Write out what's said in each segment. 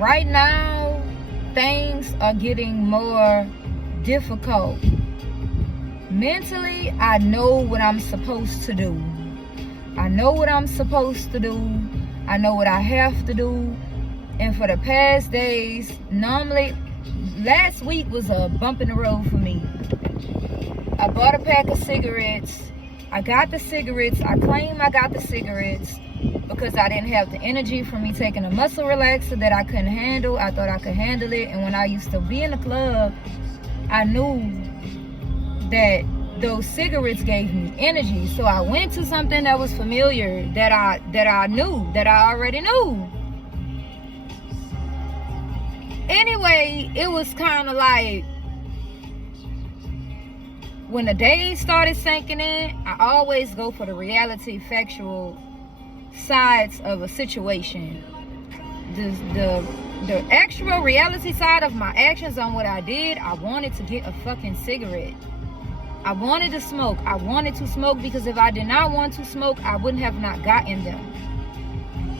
right now, things are getting more difficult. Mentally, I know what I'm supposed to do. I know what I'm supposed to do. I know what I have to do. And for the past days, normally, last week was a bump in the road for me. I bought a pack of cigarettes. I got the cigarettes. I claim I got the cigarettes because I didn't have the energy for me taking a muscle relaxer that I couldn't handle. I thought I could handle it. And when I used to be in the club, I knew that those cigarettes gave me energy. So I went to something that was familiar, that I already knew. Anyway, it was kind of like, when the days started sinking in, I always go for the reality, factual sides of a situation. The actual reality side of my actions on what I did, I wanted to get a fucking cigarette. I wanted to smoke. I wanted to smoke because if I did not want to smoke, I wouldn't have not gotten them.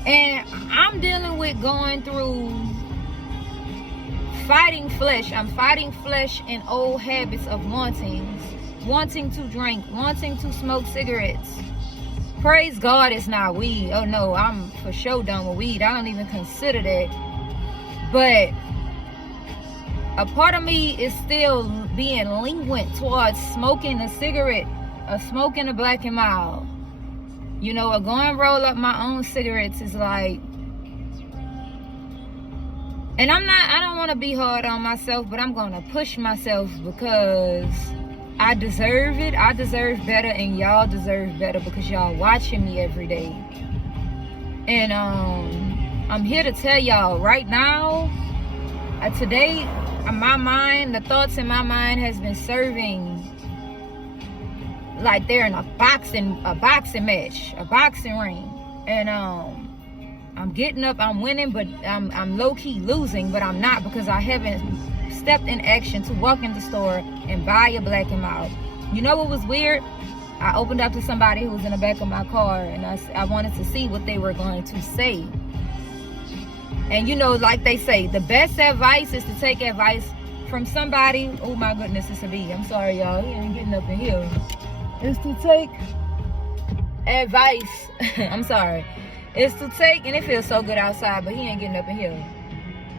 And I'm dealing with going through fighting flesh. I'm fighting flesh and old habits of wanting to drink, wanting to smoke cigarettes. Praise God it's not weed. Oh no, I'm for sure done with weed. I don't even consider that. But a part of me is still being linguant towards smoking a cigarette, or smoking a Black and Mild. You know, or going roll up my own cigarettes is like, and I don't want to be hard on myself, but I'm going to push myself because I deserve it. I deserve better, and y'all deserve better because y'all watching me every day. And I'm here to tell y'all right now, today, my mind, the thoughts in my mind has been serving like they're in a boxing match, a boxing ring. And I'm getting up, I'm winning, but I'm low-key losing, but I'm not, because I haven't stepped in action to walk in the store and buy a Black and Mild. You know what was weird? I opened up to somebody who was in the back of my car, and I wanted to see what they were going to say. And you know, like they say, the best advice is to take advice from somebody. Oh my goodness, it's a bee. I'm sorry, y'all. He ain't getting up in here. It's to take advice. I'm sorry. It's to take, and it feels so good outside, but he ain't getting up in here.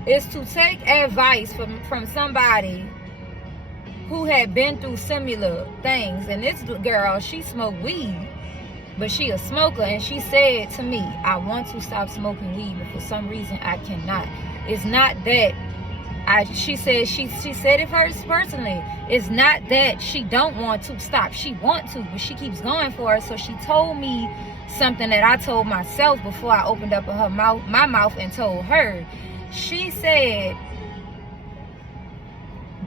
It's to take advice from somebody who had been through similar things. And this girl, she smoked weed, but she a smoker, and she said to me, I want to stop smoking weed, but for some reason I cannot. It's not that she said it first personally. It's not that she don't want to stop. She want to, but she keeps going for it. So she told me something that I told myself before I opened up my mouth and told her. She said,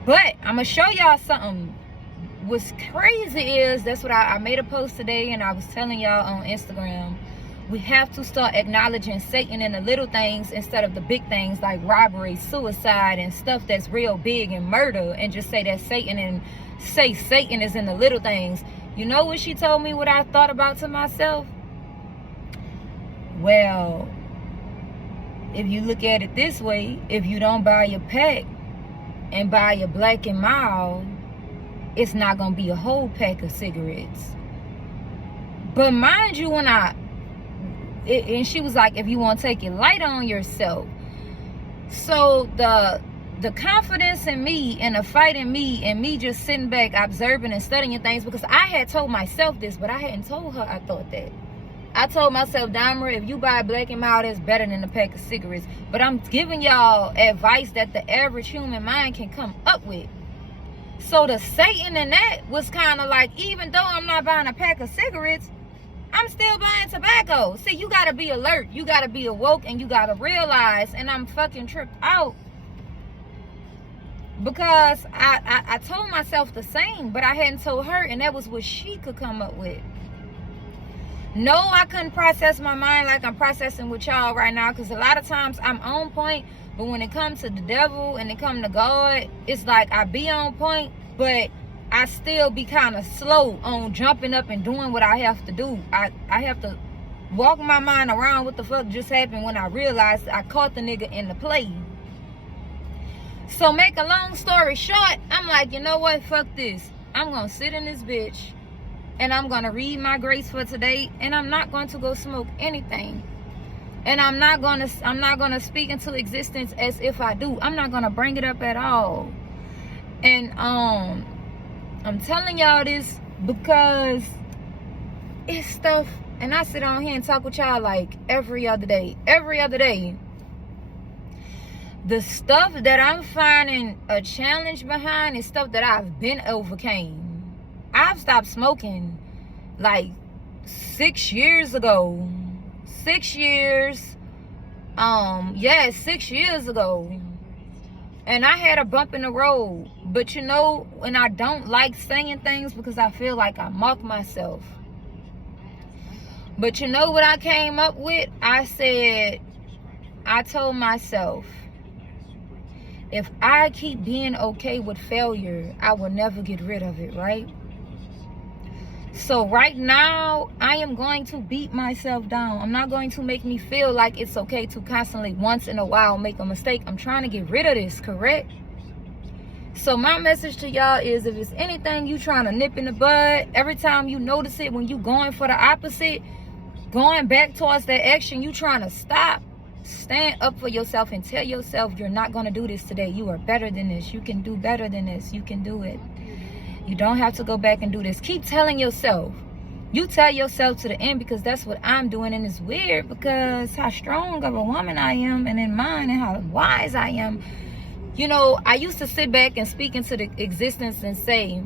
but I'm gonna show y'all something. What's crazy is, that's what I made a post today, and I was telling y'all on Instagram, we have to start acknowledging Satan in the little things instead of the big things like robbery, suicide, and stuff that's real big, and murder, and just say that Satan, and say Satan is in the little things. You know what she told me, what I thought about to myself? Well, if you look at it this way, if you don't buy your pack and buy your Black and Mild, it's not gonna be a whole pack of cigarettes. But mind you, and she was like, if you want to take it light on yourself. So the confidence in me, and the fight in me, and me just sitting back observing and studying things, because I had told myself this, but I hadn't told her I thought that. I told myself, Dahmer, if you buy Black and Mild, it's better than a pack of cigarettes. But I'm giving y'all advice that the average human mind can come up with. So the Satan in that was kind of like, even though I'm not buying a pack of cigarettes, I'm still buying tobacco. See, you got to be alert. You got to be awoke, and you got to realize, and I'm fucking tripped out. Because I told myself the same, but I hadn't told her, and that was what she could come up with. No, I couldn't process my mind like I'm processing with y'all right now, because a lot of times I'm on point, but when it comes to the devil and it comes to God, it's like I be on point, but I still be kind of slow on jumping up and doing what I have to do. I have to walk my mind around what the fuck just happened when I realized I caught the nigga in the play. So make a long story short, I'm like, you know what? Fuck this. I'm going to sit in this bitch and I'm going to read my grace for today, and I'm not going to go smoke anything. And I'm not going to speak into existence as if I do. I'm not going to bring it up at all. And I'm telling y'all this because it's stuff, and I sit on here and talk with y'all like every other day. The stuff that I'm finding a challenge behind is stuff that I've been overcame. I've stopped smoking like 6 years ago. 6 years. 6 years ago. And I had a bump in the road. But you know, and I don't like saying things because I feel like I mock myself. But you know what I came up with? I told myself, if I keep being okay with failure, I will never get rid of it, right? So right now, I am going to beat myself down. I'm not going to make me feel like it's okay to constantly, once in a while, make a mistake. I'm trying to get rid of this, correct? So my message to y'all is, if it's anything you trying to nip in the bud, every time you notice it, when you going for the opposite, going back towards that action you trying to stop, stand up for yourself and tell yourself you're not going to do this today. You are better than this. You can do better than this. You can do it. You don't have to go back and do this. Keep telling yourself. You tell yourself to the end, because that's what I'm doing. And it's weird because how strong of a woman I am, and in mind, and how wise I am. You know, I used to sit back and speak into the existence and say,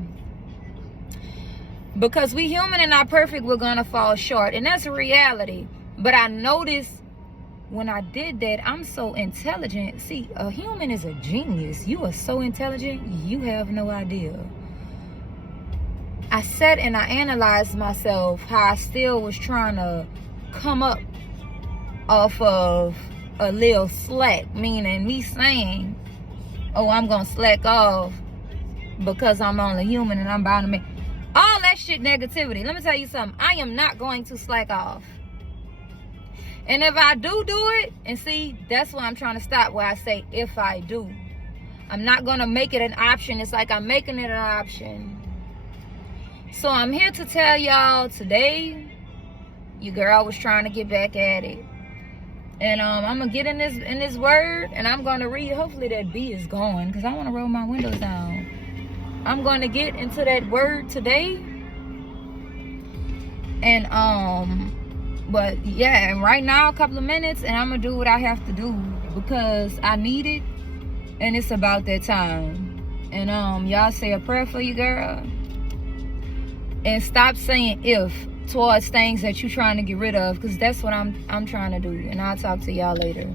because we human and not perfect, we're going to fall short. And that's a reality. But I noticed when I did that, I'm so intelligent. See, a human is a genius. You are so intelligent, you have no idea. I sat and I analyzed myself, how I still was trying to come up off of a little slack, meaning me saying, oh, I'm going to slack off because I'm only human and I'm bound to make all that shit negativity. Let me tell you something. I am not going to slack off. And if I do it, and see, that's why I'm trying to stop where I say if I do. I'm not going to make it an option. It's like I'm making it an option. So I'm here to tell y'all today, your girl was trying to get back at it. And I'm going to get in this word, and I'm going to read. Hopefully that bee is gone, because I want to roll my windows down. I'm going to get into that word today. And but yeah, and right now, a couple of minutes, and I'm going to do what I have to do because I need it, and it's about that time. And y'all say a prayer for you, girl. And stop saying if towards things that you're trying to get rid of, because that's what I'm trying to do. And I'll talk to y'all later.